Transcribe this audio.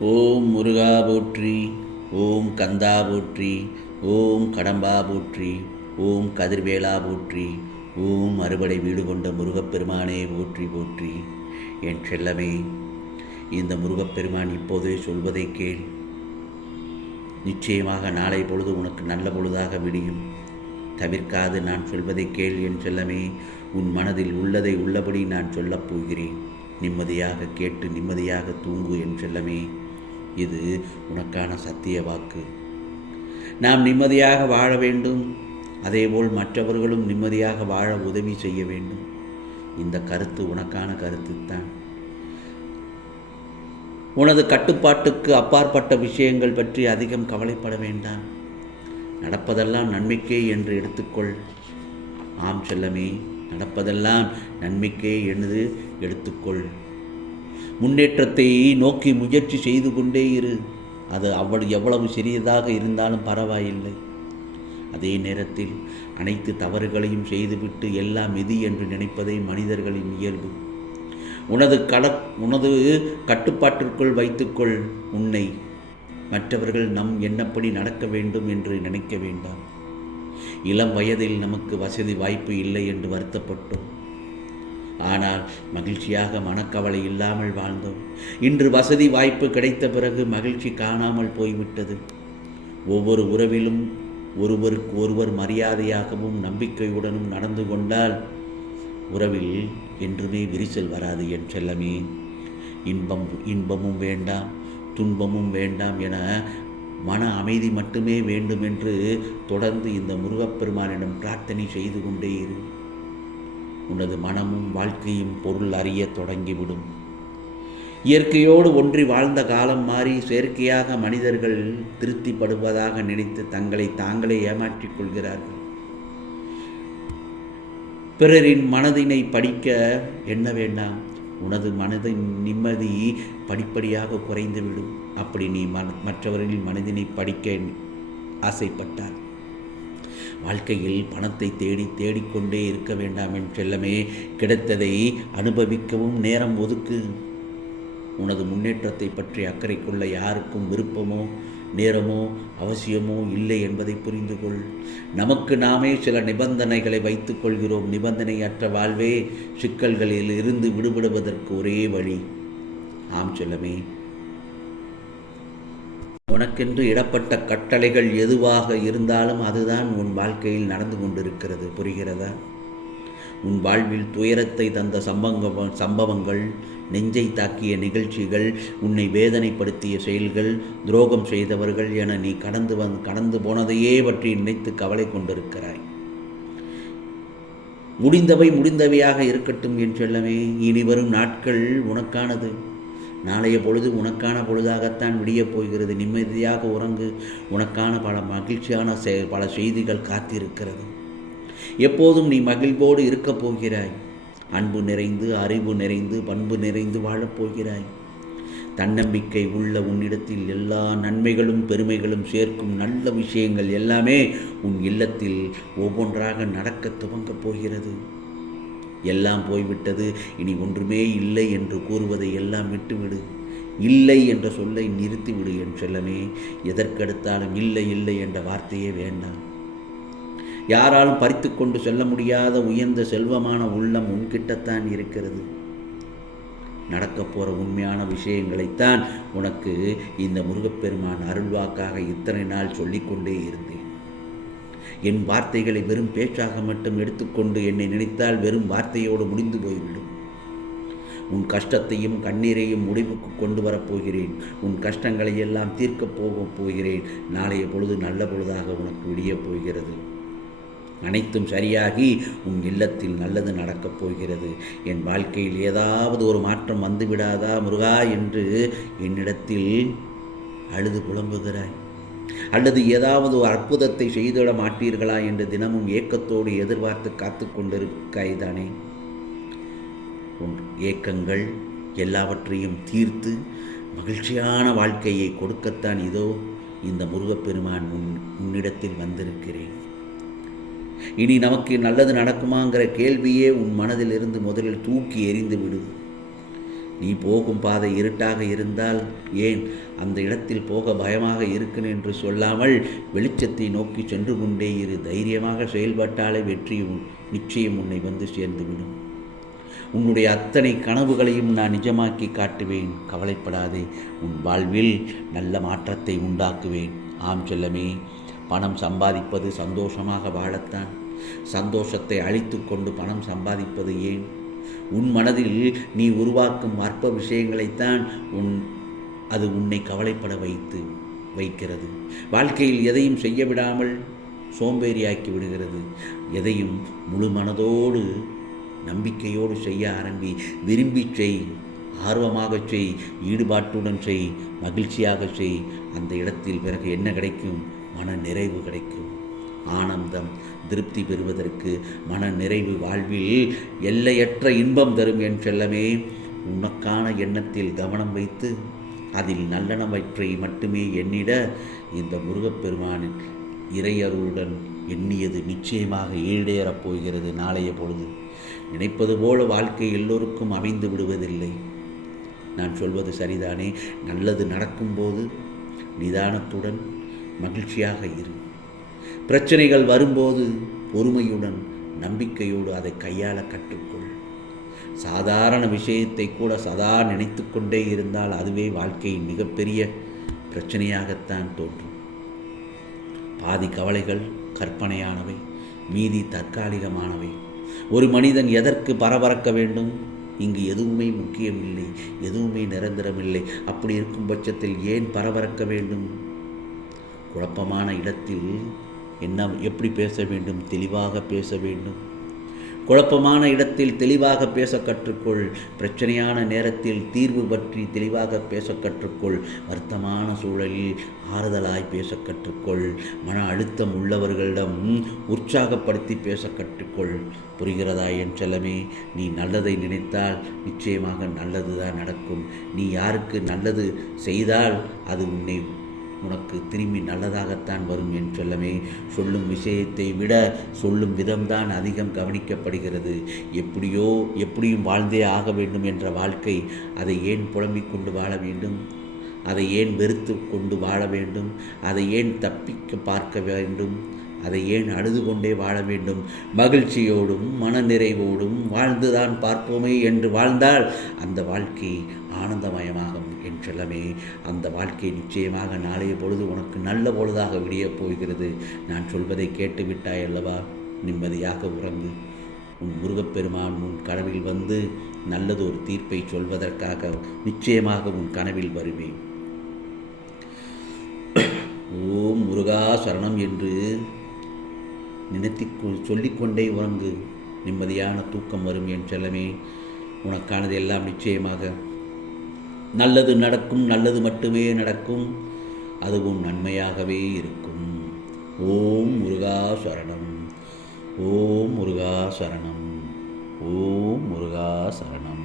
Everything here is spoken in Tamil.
ஓம் முருகா போற்றி, ஓம் கந்தா போற்றி, ஓம் கடம்பா போற்றி, ஓம் கதிர்வேலா போற்றி, ஓம் அறுபடை வீடு கொண்ட முருகப்பெருமானே போற்றி போற்றி. என் செல்லமே, இந்த முருகப்பெருமான் இப்போதே சொல்வதை கேள். நிச்சயமாக நாளை பொழுது உனக்கு நல்ல பொழுதாக விடியும். தவிர்க்காது நான் சொல்வதை கேள் என் செல்லமே. உன் மனதில் உள்ளதை உள்ளபடி நான் சொல்லப் போகிறேன். நிம்மதியாக கேட்டு நிம்மதியாக தூங்கு என் செல்லமே. இது உனக்கான சத்திய வாக்கு. நாம் நிம்மதியாக வாழ வேண்டும், அதேபோல் மற்றவர்களும் நிம்மதியாக வாழ உதவி செய்ய வேண்டும். இந்த கருத்து உனக்கான கருத்து தான். உனது கட்டுப்பாட்டுக்கு அப்பாற்பட்ட விஷயங்கள் பற்றி அதிகம் கவலைப்பட வேண்டாம். நடப்பதெல்லாம் நன்மைக்கே என்று எடுத்துக்கொள். ஆம் செல்லமே, நடப்பதெல்லாம் நன்மைக்கே என்று எடுத்துக்கொள். முன்னேற்றத்தை நோக்கி முயற்சி செய்து கொண்டே இரு. அது எவ்வளவு சிறியதாக இருந்தாலும் பரவாயில்லை. அதே நேரத்தில் அனைத்து தவறுகளையும் செய்துவிட்டு எல்லாம் விதி என்று நினைப்பதே மனிதர்களின் இயல்பு. உனது கட்டுப்பாட்டிற்குள் வைத்துக்கொள். உன்னை மற்றவர்கள் நம் எண்ணப்படி நடக்க வேண்டும் என்று நினைக்க வேண்டாம். இளம் வயதில் நமக்கு வசதி வாய்ப்பு இல்லை என்று வருத்தப்பட்டோம். ஆனால் மகிழ்ச்சியாக மனக்கவலை இல்லாமல் வாழ்ந்தோம். இன்று வசதி வாய்ப்பு கிடைத்த பிறகு மகிழ்ச்சி காணாமல் போய்விட்டது. ஒவ்வொரு உறவிலும் ஒருவருக்கு ஒருவர் மரியாதையாகவும் நம்பிக்கையுடனும் நடந்து கொண்டால் உறவில் என்றுமே விரிசல் வராது என் செல்லமே. இன்பமும் வேண்டாம், துன்பமும் வேண்டாம் என மன அமைதி மட்டுமே வேண்டும் என்று தொடர்ந்து இந்த முருகப்பெருமானிடம் பிரார்த்தனை செய்து கொண்டே இரு. உனது மனமும் வாழ்க்கையும் பொருள் அறிய தொடங்கிவிடும். இயற்கையோடு ஒன்றி வாழ்ந்த காலம் மாறி செயற்கையாக மனிதர்கள் திருப்திப்படுவதாக நினைத்து தங்களை தாங்களே ஏமாற்றிக் கொள்கிறார்கள். பிறரின் மனதினை படிக்க எண்ண வேண்டாம். உனது மனதின் நிம்மதி படிப்படியாக குறைந்துவிடும். அப்படி நீ மற்றவர்களின் மனதினை படிக்க ஆசைப்பட்டார் வாழ்க்கையில் பணத்தை தேடிக்கொண்டே இருக்க வேண்டாம் என் செல்லமே. கிடைத்ததை அனுபவிக்கவும் நேரம் ஒதுக்கு. உனது முன்னேற்றத்தை பற்றி அக்கறை கொள்ள யாருக்கும் விருப்பமோ நேரமோ அவசியமோ இல்லை என்பதை புரிந்து கொள். நமக்கு நாமே சில நிபந்தனைகளை வைத்துக் கொள்கிறோம். நிபந்தனையற்ற வாழ்வே சிக்கல்களில் இருந்து விடுபடுவதற்கு ஒரே வழி. ஆம் செல்லமே, உனக்கென்று இடப்பட்ட கட்டளைகள் எதுவாக இருந்தாலும் அதுதான் உன் வாழ்க்கையில் நடந்து கொண்டிருக்கிறது. புரிகிறதா? உன் வாழ்வில் துயரத்தை தந்த சம்பவங்கள், நெஞ்சை தாக்கிய நிகழ்ச்சிகள், உன்னை வேதனைப்படுத்திய செயல்கள், துரோகம் செய்தவர்கள் என நீ கடந்து போனதையே பற்றி நினைத்து கவலை கொண்டிருக்கிறாய். முடிந்தவை முடிந்தவையாக இருக்கட்டும் என் செல்லமே. இனி வரும் நாட்கள் உனக்கானது. நாளைய பொழுது உனக்கான பொழுதாகத்தான் விடியப் போகிறது. நிம்மதியாக உறங்கு. உனக்கான மகிழ்ச்சியான பல செய்திகள் காத்திருக்கிறது. எப்போதும் நீ மகிழ்வோடு இருக்கப் போகிறாய். அன்பு நிறைந்து, அறிவு நிறைந்து, பண்பு நிறைந்து வாழப்போகிறாய். தன்னம்பிக்கை உள்ள உன்னிடத்தில் எல்லா நன்மைகளும் பெருமைகளும் சேர்க்கும் நல்ல விஷயங்கள் எல்லாமே உன் இல்லத்தில் ஒவ்வொன்றாக நடக்க துவங்கப் போகிறது. எல்லாம் போய்விட்டது, இனி ஒன்றுமே இல்லை என்று கூறுவதை எல்லாம் விட்டுவிடு. இல்லை என்ற சொல்லை நிறுத்திவிடு என் செல்லமே. எதற்கெடுத்தாலும் இல்லை இல்லை என்ற வார்த்தையே வேண்டாம். யாராலும் பறித்து கொண்டு செல்ல முடியாத உயர்ந்த செல்வமான உள்ளம் உன்கிட்டத்தான் இருக்கிறது. நடக்கப் போகிற உண்மையான விஷயங்களைத்தான் உனக்கு இந்த முருகப்பெருமான் அருள்வாக்காக இத்தனை நாள் சொல்லிக்கொண்டே இருந்தேன். என் வார்த்தைகளை வெறும் பேச்சாக மட்டும் எடுத்துக்கொண்டு என்னை நினைத்தால் வெறும் வார்த்தையோடு முடிந்து போய்விடும். உன் கஷ்டத்தையும் கண்ணீரையும் முடிவுக்கு கொண்டு வரப்போகிறேன். உன் கஷ்டங்களை எல்லாம் தீர்க்கப் போகிறேன். நாளைய பொழுது நல்ல பொழுதாக உனக்கு விடியப் போகிறது. அனைத்தும் சரியாகி உன் இல்லத்தில் நல்லது நடக்கப் போகிறது. என் வாழ்க்கையில் ஏதாவது ஒரு மாற்றம் வந்துவிடாதா முருகா என்று என்னிடத்தில் அழுது புலம்புகிறாய். அல்லது ஏதாவது ஒரு அற்புதத்தை செய்திட மாட்டீர்களா என்று தினமும் ஏக்கத்தோடு எதிர்பார்த்து காத்து கொண்டிருக்காய்தானே. உன் ஏக்கங்கள் எல்லாவற்றையும் தீர்த்து மகிழ்ச்சியான வாழ்க்கையை கொடுக்கத்தான் இதோ இந்த முருகப்பெருமான் உன்னிடத்தில் வந்திருக்கிறேன். இனி நமக்கு நல்லது நடக்குமாங்கிற கேள்வியே உன் மனதிலிருந்து முதலில் தூக்கி எறிந்து விடு. நீ போகும் பாதை இருட்டாக இருந்தால் ஏன் அந்த இடத்தில் போக பயமாக இருக்கிறேன் என்று சொல்லாமல் வெளிச்சத்தை நோக்கி சென்று கொண்டே இரு. தைரியமாக செயல்பட்டாலே வெற்றி நிச்சயம் உன்னை வந்து சேர்ந்துவிடும். உன்னுடைய அத்தனை கனவுகளையும் நான் நிஜமாக்கி காட்டுவேன். கவலைப்படாதே, உன் வாழ்வில் நல்ல மாற்றத்தை உண்டாக்குவேன். ஆம் செல்லமே, பணம் சம்பாதிப்பது சந்தோஷமாக வாழத்தான். சந்தோஷத்தை அழித்து கொண்டு பணம் சம்பாதிப்பது ஏன்? உன் மனதில் நீ உருவாக்கும் அற்ப விஷயங்களைத்தான் அது உன்னை கவலைப்பட வைக்கிறது. வாழ்க்கையில் எதையும் செய்ய விடாமல் சோம்பேறியாக்கி விடுகிறது. எதையும் முழு மனதோடு நம்பிக்கையோடு செய்ய ஆரம்பி. விரும்பி செய், ஆர்வமாக செய், ஈடுபாட்டுடன் செய், மகிழ்ச்சியாக செய். அந்த இடத்தில் பிறகு என்ன கிடைக்கும்? மன நிறைவு கிடைக்கும். ஆனந்தம், திருப்தி பெறுவதற்கு மன நிறைவு வாழ்வில் எல்லையற்ற இன்பம் தரும். என் செல்லமே, உனக்கான எண்ணத்தில் கவனம் வைத்து அதில் நல்லனவற்றை மட்டுமே எண்ணிட இந்த முருகப்பெருமானின் இறையருளுடன் எண்ணியது நிச்சயமாக ஈடேறப் போகிறது. நாளைய பொழுது நினைப்பது போல வாழ்க்கை எல்லோருக்கும் அமைந்து விடுவதில்லை. நான் சொல்வது சரிதானே? நல்லது நடக்கும்போது நிதானத்துடன் மகிழ்ச்சியாக இரு. பிரச்சனைகள் வரும்போது பொறுமையுடன் நம்பிக்கையோடு அதை கையாள கற்றுக்கொள். சாதாரண விஷயத்தை கூட சதா நினைத்து கொண்டே இருந்தால் அதுவே வாழ்க்கையின் மிகப்பெரிய பிரச்சனையாகத்தான் தோன்றும். பாதி கவலைகள் கற்பனையானவை, மீதி தற்காலிகமானவை. ஒரு மனிதன் எதற்கு பரபரக்க வேண்டும்? இங்கு எதுவுமே முக்கியமில்லை, எதுவுமே நிரந்தரமில்லை. அப்படி இருக்கும் பட்சத்தில் ஏன் பரபரக்க வேண்டும்? குழப்பமான இடத்தில் எப்படி பேச வேண்டும்? தெளிவாக பேச வேண்டும். குழப்பமான இடத்தில் தெளிவாக பேச கற்றுக்கொள். பிரச்சனையான நேரத்தில் தீர்வு பற்றி தெளிவாக பேச கற்றுக்கொள். வருத்தமான சூழலில் ஆறுதலாய் பேச கற்றுக்கொள். மன அழுத்தம் உள்ளவர்களிடம் உற்சாகப்படுத்தி பேச கற்றுக்கொள். புரிகிறதா என் செல்லமே? நீ நல்லதை நினைத்தால் நிச்சயமாக நல்லதுதான் நடக்கும். நீ யாருக்கு நல்லது செய்தால் அது உனக்கு திரும்பி நல்லதாகத்தான் வரும் என் செல்லமே. சொல்லும் விஷயத்தை விட சொல்லும் விதம்தான் அதிகம் கவனிக்கப்படுகிறது. எப்படியும் வாழ்ந்தே ஆக வேண்டும் என்ற வாழ்க்கை, அதை ஏன் புலம்பிக் கொண்டு வாழ வேண்டும்? அதை ஏன் வெறுத்து கொண்டு வாழ வேண்டும்? அதை ஏன் தப்பிக்க பார்க்க வேண்டும்? அதை ஏன் அழுது கொண்டே வாழ வேண்டும்? மகிழ்ச்சியோடும் மனநிறைவோடும் வாழ்ந்துதான் பார்ப்போமே என்று வாழ்ந்தால் அந்த வாழ்க்கை ஆனந்தமயமாகும் என் செல்லமே. அந்த வாழ்க்கை நிச்சயமாக நாளைய பொழுது உனக்கு நல்ல பொழுதாக விடியப் போகிறது. நான் சொல்வதை கேட்டுவிட்டாய் அல்லவா? நிம்மதியாக உறங்கு. உன் முருகப்பெருமான் உன் கனவில் வந்து நல்லது ஒரு தீர்ப்பை சொல்வதற்காக நிச்சயமாக உன் கனவில் வருவேன். ஓம் முருகா சரணம் என்று சொல்லிக்கொண்டே உறங்கு. நிம்மதியான தூக்கம் வரும் என் செல்லமே. உனக்கானது எல்லாம் நிச்சயமாக நல்லது நடக்கும். நல்லது மட்டுமே நடக்கும். அதுவும் நன்மையாகவே இருக்கும். ஓம் முருகா சரணம். ஓம் முருகா சரணம். ஓம் முருகா சரணம்.